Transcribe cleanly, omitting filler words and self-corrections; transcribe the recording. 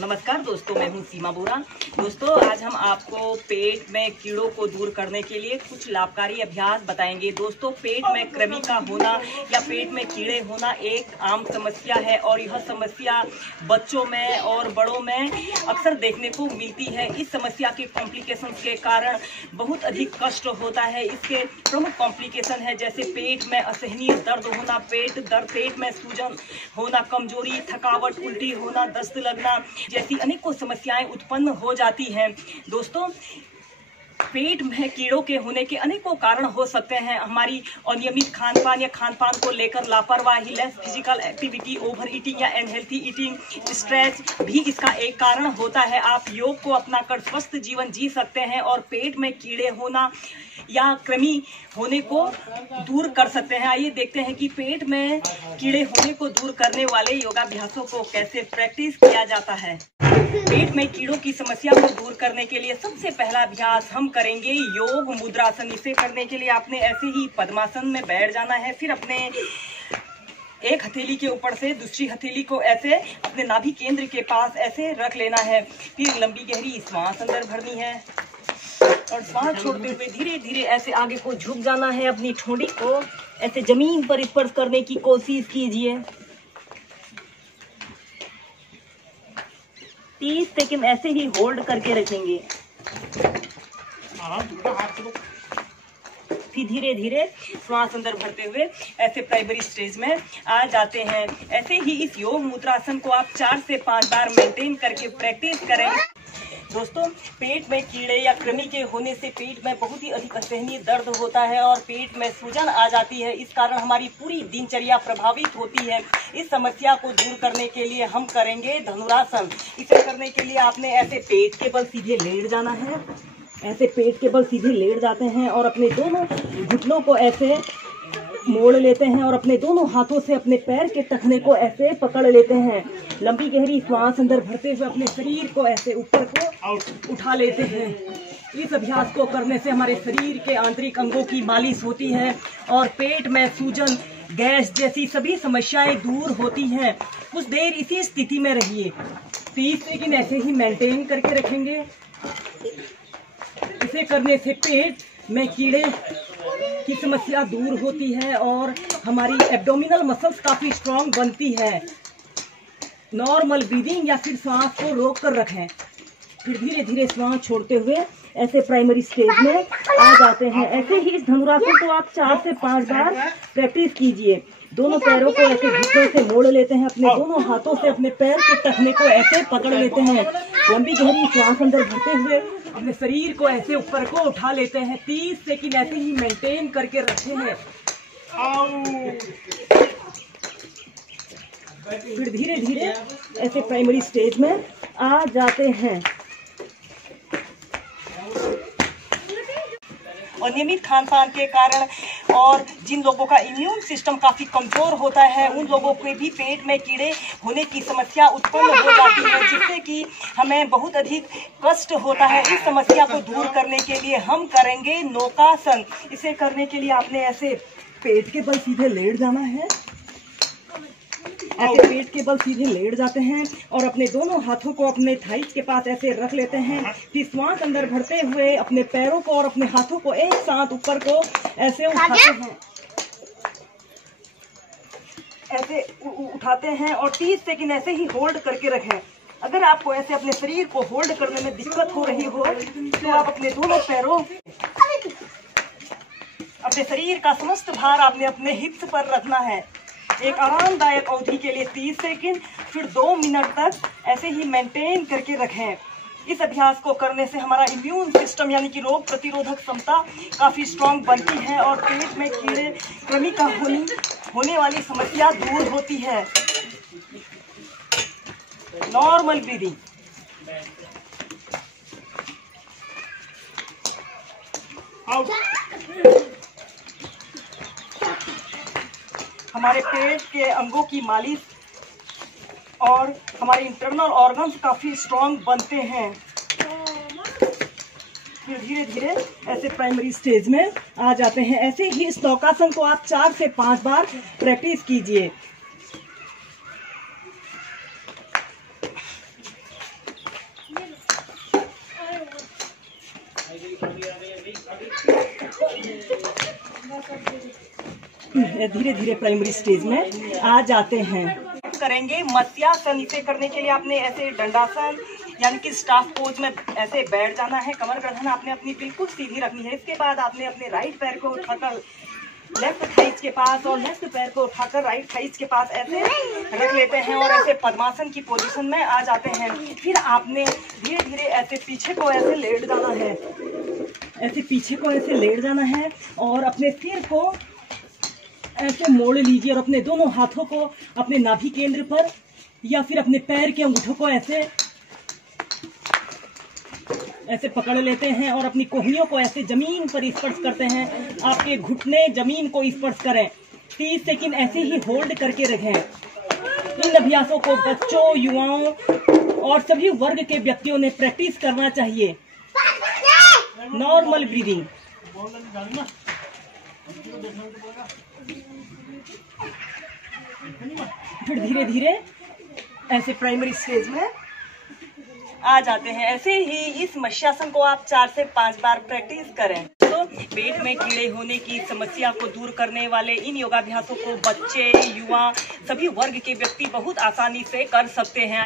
नमस्कार दोस्तों, मैं हूं सीमा बोरा। दोस्तों, आज हम आपको पेट में कीड़ों को दूर करने के लिए कुछ लाभकारी अभ्यास बताएंगे। दोस्तों, पेट में कृमि का होना या पेट में कीड़े होना एक आम समस्या है और यह समस्या बच्चों में और बड़ों में अक्सर देखने को मिलती है। इस समस्या के कॉम्प्लिकेशंस के कारण बहुत अधिक कष्ट होता है। इसके प्रमुख कॉम्प्लिकेशन है जैसे पेट में असहनीय दर्द होना, पेट दर्द, पेट में सूजन होना, कमजोरी, थकावट, उल्टी होना, दस्त लगना जैसी अनेकों समस्याएं उत्पन्न हो जाती हैं। दोस्तों, पेट में कीड़ों के होने के अनेकों कारण हो सकते हैं। हमारी अनियमित खानपान या खानपान को लेकर लापरवाही, less physical activity, over eating या अनहेल्थी ईटिंग, स्ट्रेस भी इसका एक कारण होता है। आप योग को अपनाकर स्वस्थ जीवन जी सकते हैं और पेट में कीड़े होना या कृमि होने को दूर कर सकते हैं। आइए देखते हैं कि पेट में कीड़े होने को दूर करने वाले योगाभ्यासों को कैसे प्रैक्टिस किया जाता है। पेट में कीड़ों की समस्या को दूर करने के लिए सबसे पहला अभ्यास हम करेंगे योग मुद्रासन। इसे करने के लिए आपने ऐसे ही पद्मासन में बैठ जाना है। फिर अपने एक हथेली के ऊपर से दूसरी हथेली को ऐसे अपने नाभि केंद्र के पास ऐसे रख लेना है। फिर लंबी गहरी श्वास अंदर भरनी है और श्वास छोड़ते हुए धीरे धीरे ऐसे आगे को झुक जाना है। अपनी ठोड़ी को ऐसे जमीन पर स्पर्श करने की कोशिश कीजिए। 30 सेकंड ऐसे ही होल्ड करके रखेंगे। फिर धीरे धीरे श्वास अंदर भरते हुए ऐसे प्राइमरी स्टेज में आ जाते हैं। ऐसे ही इस योग मुद्रासन को आप 4 से 5 बार मेंटेन करके प्रैक्टिस करें। दोस्तों, पेट में कीड़े या कृमि के होने से पेट में बहुत ही अधिक असहनीय दर्द होता है और पेट में सूजन आ जाती है। इस कारण हमारी पूरी दिनचर्या प्रभावित होती है। इस समस्या को दूर करने के लिए हम करेंगे धनुरासन। इसे करने के लिए आपने ऐसे पेट के बल सीधे लेट जाना है। ऐसे पेट के बल सीधे लेट जाते हैं और अपने दोनों घुटनों को ऐसे मोड़ लेते हैं और अपने दोनों हाथों से अपने पैर के टखने को ऐसे पकड़ लेते हैं। लंबी गहरी श्वास अंदर भरते हुए अपने शरीर को ऐसे ऊपर को उठा लेते हैं। इस अभ्यास को करने से हमारे शरीर के आंतरिक अंगों की मालिश होती है और पेट में सूजन, गैस जैसी सभी समस्याएं दूर होती हैं। कुछ देर इसी स्थिति में रहिए। 30 सेकंड ऐसे ही मेंटेन करके रखेंगे। इसे करने से पेट में कीड़े की समस्या दूर होती है और हमारी एब्डोमिनल मसल्स काफी स्ट्रांग बनती है। नॉर्मल ब्रीदिंग या फिर श्वास को रोक कर रखें। फिर धीरे धीरे श्वास छोड़ते हुए ऐसे प्राइमरी स्टेज में आ जाते हैं। ऐसे ही इस धनुरासन को आप 4 से 5 बार प्रैक्टिस कीजिए। दोनों पैरों को ऐसे घुटनों से मोड़ लेते हैं। अपने दोनों हाथों से अपने पैर के टखने को ऐसे पकड़ लेते हैं। लंबी गहरी श्वास अंदर भरते हुए अपने शरीर को ऐसे ऊपर को उठा लेते हैं। 30 सेकंड ऐसे ही मेंटेन करके रखते हैं। फिर धीरे धीरे ऐसे प्राइमरी स्टेज में आ जाते हैं। अनियमित खान पान के कारण और जिन लोगों का इम्यून सिस्टम काफी कमजोर होता है, उन लोगों के भी पेट में कीड़े होने की समस्या उत्पन्न हो जाती है, जिससे कि हमें बहुत अधिक कष्ट होता है। इस समस्या को दूर करने के लिए हम करेंगे नौकासन। इसे करने के लिए आपने ऐसे पेट के बल सीधे लेट जाना है। ऐसे पेट के बल सीधे लेट जाते हैं और अपने दोनों हाथों को अपने थाइस के पास ऐसे रख लेते हैं। फिर श्वास अंदर भरते हुए अपने पैरों को और अपने हाथों को एक साथ ऊपर को ऐसे उठाते हैं। ऐसे उठाते हैं और 30 सेकंड ऐसे ही होल्ड करके रखें। अगर आपको ऐसे अपने शरीर को होल्ड करने में दिक्कत हो रही हो तो आप अपने दोनों पैरों, अपने शरीर का समस्त भार आपने अपने हिप्स पर रखना है। एक आरामदायक अवधि के लिए 30 सेकंड, फिर 2 मिनट तक ऐसे ही मेंटेन करके रखें। इस अभ्यास को करने से हमारा इम्यून सिस्टम यानी कि रोग प्रतिरोधक क्षमता काफी स्ट्रांग बनती है और पेट में कीड़े कृमि का होने वाली समस्या दूर होती है। Normal breathing. हमारे पेट के अंगों की मालिश और हमारे इंटरनल ऑर्गन्स काफी स्ट्रांग बनते हैं। फिर धीरे धीरे ऐसे प्राइमरी स्टेज में आ जाते हैं। ऐसे ही इस नौकासन को आप 4 से 5 बार प्रैक्टिस कीजिए। धीरे धीरे प्राइमरी स्टेज में आ जाते हैं। करेंगे मत्स्यासन। इसे करने के लिए आपने ऐसे दंडासन यानी कि स्टाफ पोज में ऐसे बैठ जाना है। कमर गर्दन आपने अपनी बिल्कुल सीधी रखनी है। इसके बाद आपने अपने राइट पैर को उठाकर लेफ्ट थाइस के पास और लेफ्ट पैर को उठाकर राइट थाइस के पास ऐसे रख लेते हैं और ऐसे पद्मासन की पोजीशन में आ जाते हैं। फिर आपने धीरे धीरे ऐसे पीछे को ऐसे लेट जाना है, ऐसे पीछे को ऐसे लेट जाना है और अपने सिर को ऐसे मोड़ लीजिए और अपने दोनों हाथों को अपने नाभि केंद्र पर या फिर अपने पैर के अंगूठों को ऐसे पकड़ लेते हैं और अपनी कोहनियों को ऐसे जमीन पर स्पर्श करते हैं। आपके घुटने जमीन को स्पर्श करें। 30 सेकंड ऐसे ही होल्ड करके रखें। इन अभ्यासों को बच्चों, युवाओं और सभी वर्ग के व्यक्तियों ने प्रैक्टिस करना चाहिए। Normal breathing. फिर धीरे धीरे ऐसे प्राइमरी स्टेज में आ जाते हैं। ऐसे ही इस मत्स्यासन को आप 4 से 5 बार प्रैक्टिस करें। तो पेट में कीड़े होने की समस्या को दूर करने वाले इन योगाभ्यासों को बच्चे, युवा, सभी वर्ग के व्यक्ति बहुत आसानी से कर सकते हैं।